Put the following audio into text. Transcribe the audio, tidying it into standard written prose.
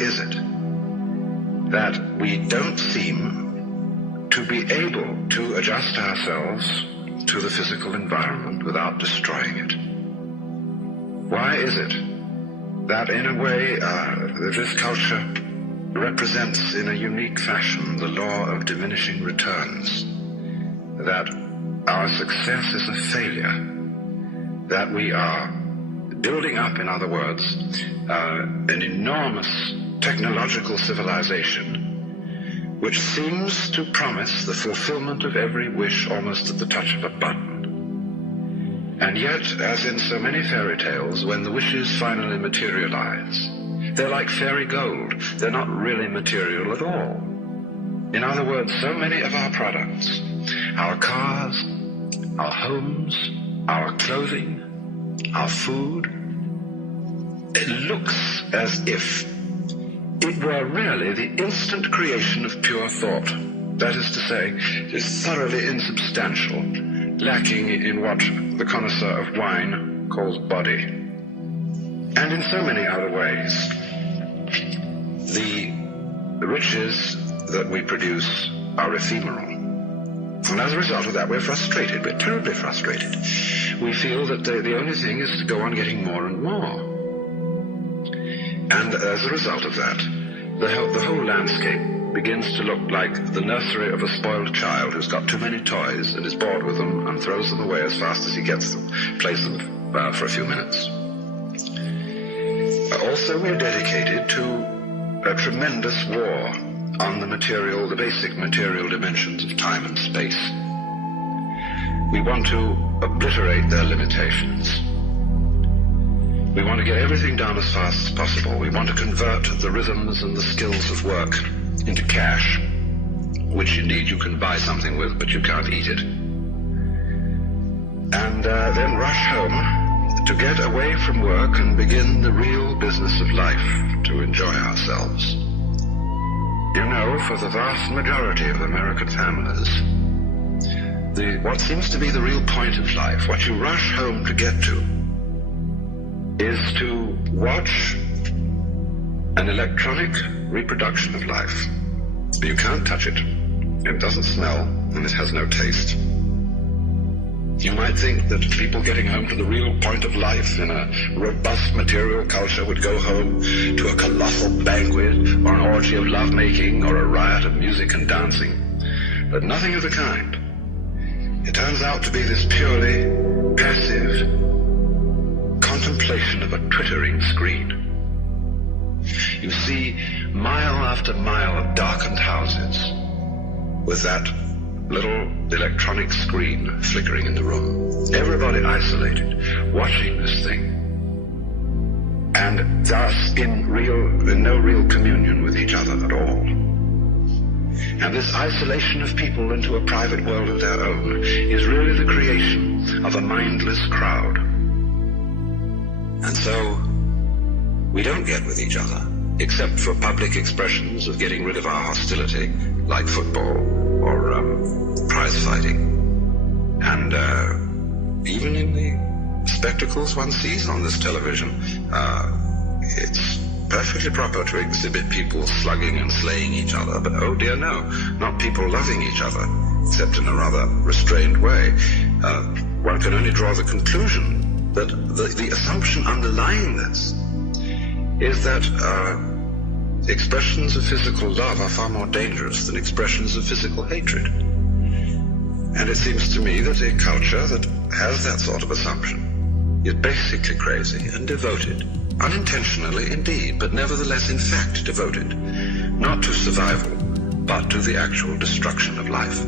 is it that we don't seem to be able to adjust ourselves to the physical environment without destroying it? Why is it that in a way this culture represents in a unique fashion the law of diminishing returns, that our success is a failure, that we are building up, in other words, an enormous technological civilization which seems to promise the fulfillment of every wish almost at the touch of a button. And yet, as in so many fairy tales, when the wishes finally materialize, they're like fairy gold. They're not really material at all. In other words, so many of our products, our cars, our homes, our clothing, our food, it looks as if it were really the instant creation of pure thought. That is to say, it is thoroughly insubstantial, lacking in what the connoisseur of wine calls body. And in so many other ways, the riches that we produce are ephemeral. And as a result of that, we're frustrated. We're terribly frustrated. We feel that the only thing is to go on getting more and more. And as a result of that, the whole landscape begins to look like the nursery of a spoiled child who's got too many toys and is bored with them and throws them away as fast as he gets them, plays them for a few minutes. Also, we're dedicated to a tremendous war on the basic material dimensions of time and space. We want to obliterate their limitations. We want to get everything done as fast as possible. We want to convert the rhythms and the skills of work into cash, which indeed you can buy something with, but you can't eat it. And then rush home to get away from work and begin the real business of life, to enjoy ourselves. You know, for the vast majority of American families, what seems to be the real point of life, what you rush home to get to, is to watch an electronic reproduction of life. You can't touch it. It doesn't smell, and it has no taste. You might think that people getting home to the real point of life in a robust material culture would go home to a colossal banquet or an orgy of lovemaking or a riot of music and dancing. But nothing of the kind. It turns out to be this purely passive contemplation of a twittering screen. You see mile after mile of darkened houses with that little electronic screen flickering in the room. Everybody isolated, watching this thing, and thus in no real communion with each other at all. And this isolation of people into a private world of their own is really the creation of a mindless crowd. And so we don't get with each other, except for public expressions of getting rid of our hostility, like football or prize fighting. And even in the spectacles one sees on this television, it's perfectly proper to exhibit people slugging and slaying each other, but oh dear no, not people loving each other, except in a rather restrained way. One can only draw the conclusion that the assumption underlying this is that expressions of physical love are far more dangerous than expressions of physical hatred. And it seems to me that a culture that has that sort of assumption is basically crazy and devoted, unintentionally indeed, but nevertheless in fact devoted, not to survival, but to the actual destruction of life.